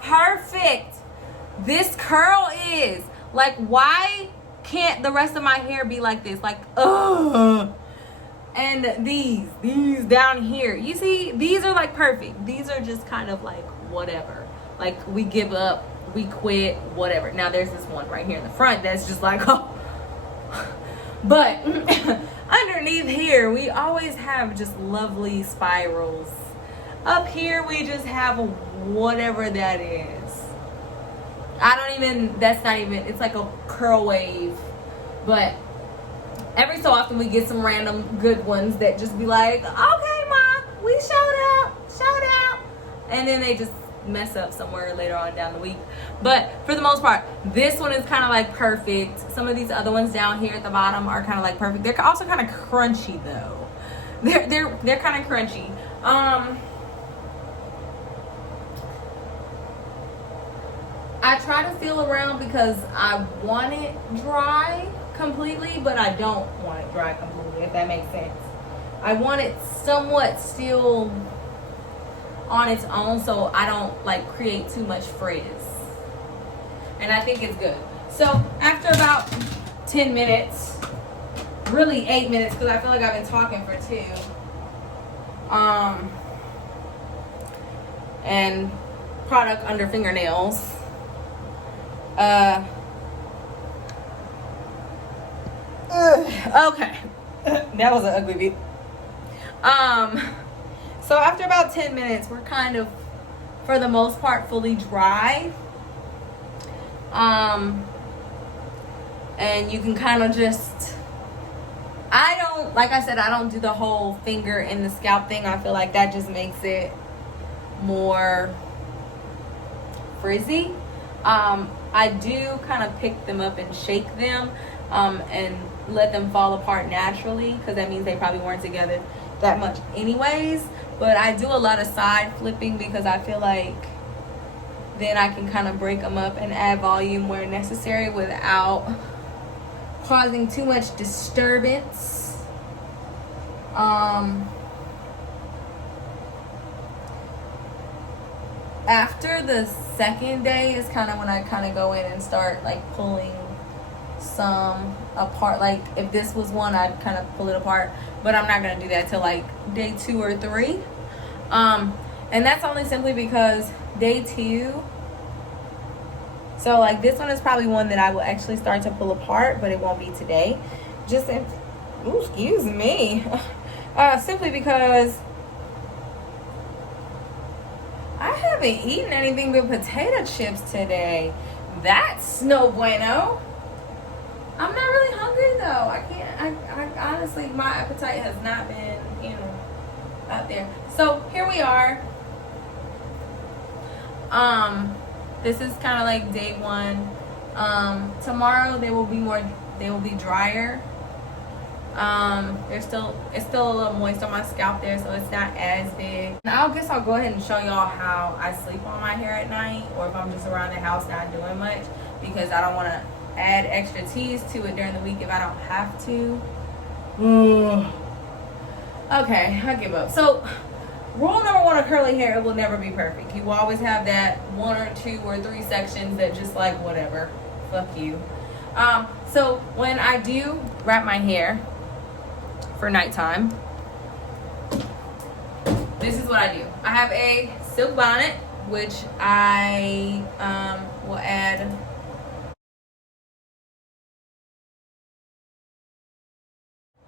perfect this curl is. Like, why can't the rest of my hair be like this? Like, ugh. And these down here, you see, these are like perfect. These are just kind of like whatever. Like, we give up, we quit, whatever. Now there's this one right here in the front that's just like, oh. But underneath here, we always have just lovely spirals. Up here, we just have whatever that is. That's not even, it's like a curl wave. But every so often we get some random good ones that just be like, okay, Mom, we showed out. And then they just mess up somewhere later on down the week. But for the most part, this one is kind of like perfect. Some of these other ones down here at the bottom are kind of like perfect. They're also kind of crunchy though. They're kind of crunchy. I try to feel around because I want it dry completely, but I don't want it dry completely, if that makes sense. I want it somewhat still on its own, so I don't like create too much frizz. And I think it's good. So after about 10 minutes, really 8 minutes, because I feel like I've been talking for 2. And product under fingernails. Okay. That was an ugly beat. So after about 10 minutes, we're kind of, for the most part, fully dry. And you can kind of just, like I said, I don't do the whole finger in the scalp thing. I feel like that just makes it more frizzy. I do kind of pick them up and shake them and let them fall apart naturally, because that means they probably weren't together that much anyways. But I do a lot of side flipping because I feel like then I can kind of break them up and add volume where necessary without causing too much disturbance. After the second day is kind of when I kind of go in and start like pulling some apart. Like if this was one, I'd kind of pull it apart, but I'm not gonna do that till like day 2 or 3. And that's only simply because day 2, so like this one is probably one that I will actually start to pull apart, but it won't be today. Excuse me. Simply because I haven't eaten anything but potato chips today. That's no bueno. I'm not really hungry though. I honestly, my appetite has not been, out there. So here we are. This is kind of like day 1. Tomorrow they will be drier. It's still a little moist on my scalp there, so it's not as big. Now I guess I'll go ahead and show y'all how I sleep on my hair at night, or if I'm just around the house not doing much, because I don't want to add extra tease to it during the week if I don't have to. Okay, I give up. So rule number 1 of curly hair, it will never be perfect. You will always have that 1 or 2 or 3 sections that just like whatever, fuck you. So when I do wrap my hair for nighttime, this is what I do. I have a silk bonnet, which I will add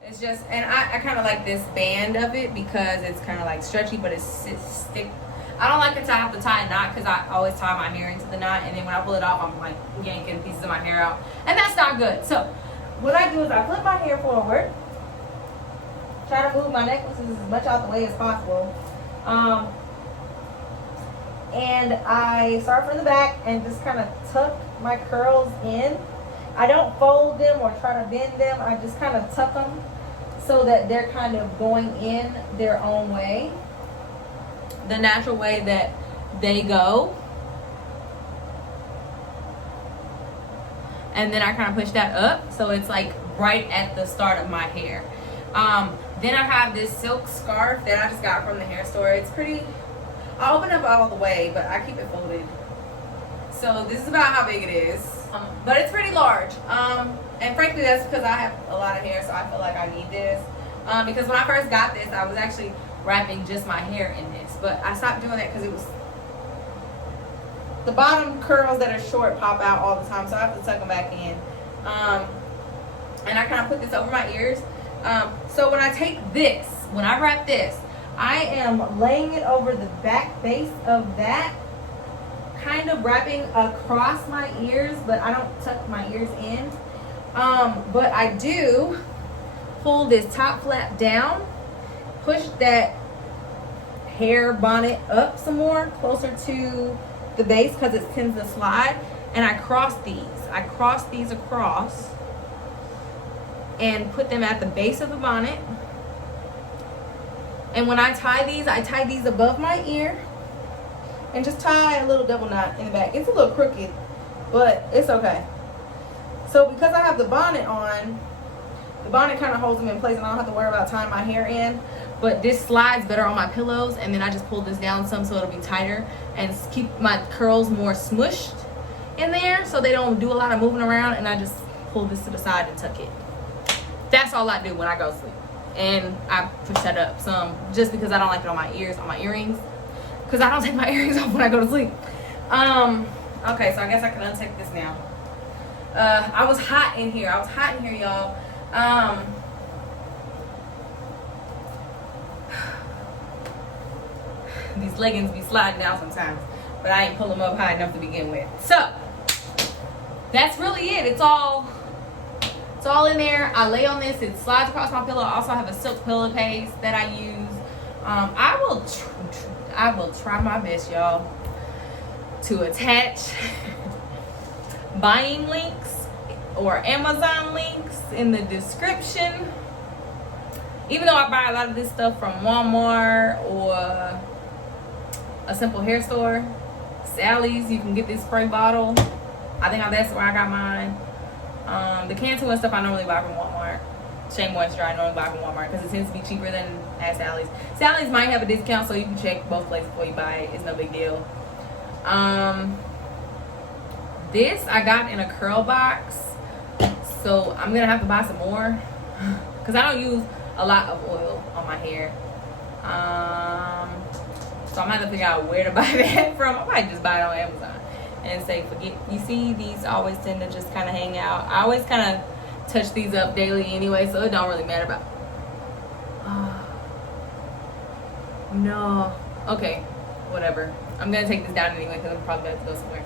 It's just, and I kind of like this band of it because it's kind of like stretchy, but it's stick. I don't like it to have to tie a knot because I always tie my hair into the knot, and then when I pull it off, I'm like yanking pieces of my hair out, and that's not good. So what I do is I flip my hair forward, try to move my necklaces as much out the way as possible, and I start from the back and just kind of tuck my curls in. I don't fold them or try to bend them. I just kind of tuck them so that they're kind of going in their own way, the natural way that they go. And then I kind of push that up so it's like right at the start of my hair. Then I have this silk scarf that I just got from the hair store. It's pretty, I'll open up all the way, but I keep it folded. So this is about how big it is. But it's pretty large. And frankly, that's because I have a lot of hair, so I feel like I need this. Because when I first got this, I was actually wrapping just my hair in this. But I stopped doing that because it was, the bottom curls that are short pop out all the time, so I have to tuck them back in. And I kind of put this over my ears. So when I take this, when I wrap this, I am laying it over the back base of that, kind of wrapping across my ears, but I don't tuck my ears in. But I do pull this top flap down, push that hair bonnet up some more, closer to the base because it tends to slide, and I cross these. I cross these across and put them at the base of the bonnet. And when I tie these above my ear and just tie a little double knot in the back. It's a little crooked, but it's okay. So because I have the bonnet on, the bonnet kind of holds them in place and I don't have to worry about tying my hair in. But this slides better on my pillows, and then I just pull this down some so it'll be tighter and keep my curls more smushed in there so they don't do a lot of moving around, and I just pull this to the side and tuck it. That's all I do when I go to sleep. And I push that up some just because I don't like it on my ears, on my earrings, because I don't take my earrings off when I go to sleep. Okay, so I guess I can untake this now. I was hot in here, y'all. These leggings be sliding down sometimes, but I ain't pull them up high enough to begin with. So that's really it. It's all in there. I lay on this, it slides across my pillow. I also have a silk pillowcase that I use. I will try my best, y'all, to attach buying links or Amazon links in the description. Even though I buy a lot of this stuff from Walmart or a simple hair store, Sally's, you can get this spray bottle. I think that's where I got mine. The Cantu and stuff I normally buy from Walmart. Shea Moisture I normally buy from Walmart because it tends to be cheaper than at Sally's. Sally's might have a discount, so you can check both places before you buy it. It's no big deal. This I got in a curl box, so I'm gonna have to buy some more because I don't use a lot of oil on my hair. So I'm gonna have to figure out where to buy that from. I might just buy it on Amazon and say forget. You see, these always tend to just kind of hang out. I always kind of touch these up daily anyway, so it don't really matter about. No. Okay, whatever. I'm gonna take this down anyway because I'm probably about to go somewhere.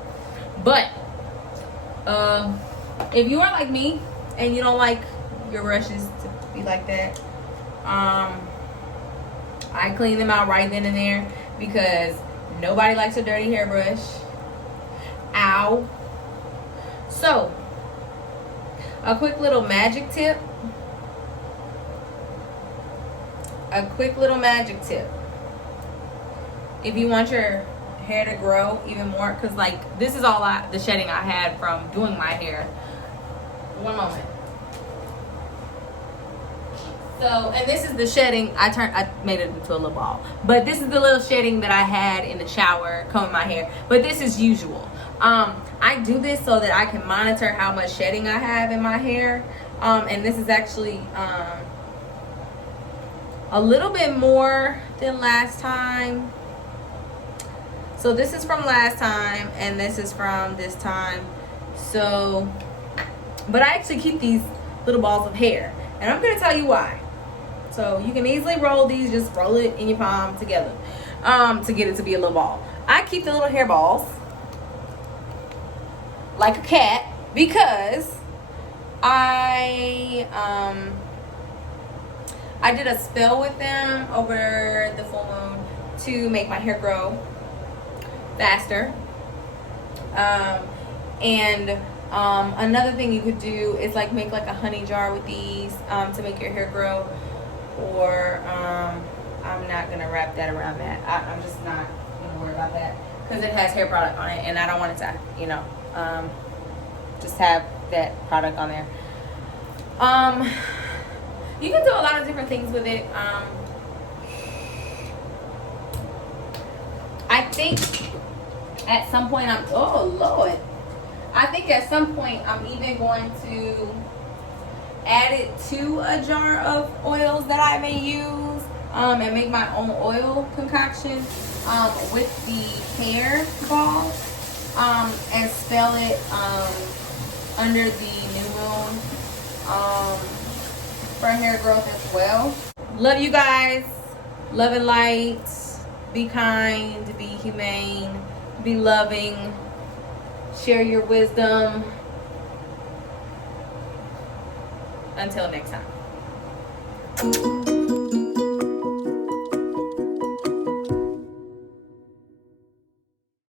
But if you are like me and you don't like your brushes to be like that, I clean them out right then and there because nobody likes a dirty hairbrush. Ow. So, a quick little magic tip. If you want your hair to grow even more, because like this is all the shedding I had from doing my hair. One moment. So, and this is the shedding I made it into a little ball, but this is the little shedding that I had in the shower combing my hair. But this is usual. I do this so that I can monitor how much shedding I have in my hair, and this is actually a little bit more than last time. So this is from last time and this is from this time. So, but I actually keep these little balls of hair, and I'm gonna tell you why. So you can easily roll these, just roll it in your palm together to get it to be a little ball. I keep the little hair balls like a cat because I did a spell with them over the full moon to make my hair grow faster. Another thing you could do is like make like a honey jar with these to make your hair grow. Or I'm not gonna wrap that around that. I'm just not gonna worry about that because it has hair product on it, and I don't want it to, just have that product on there. You can do a lot of different things with it. I think at some point I think at some point I'm even going to add it to a jar of oils that I may use, and make my own oil concoction, with the hair ball, and spell it, under the new moon, for hair growth as well. Love you guys. Love and light. Be kind. Be humane. Be loving. Share your wisdom. Until next time.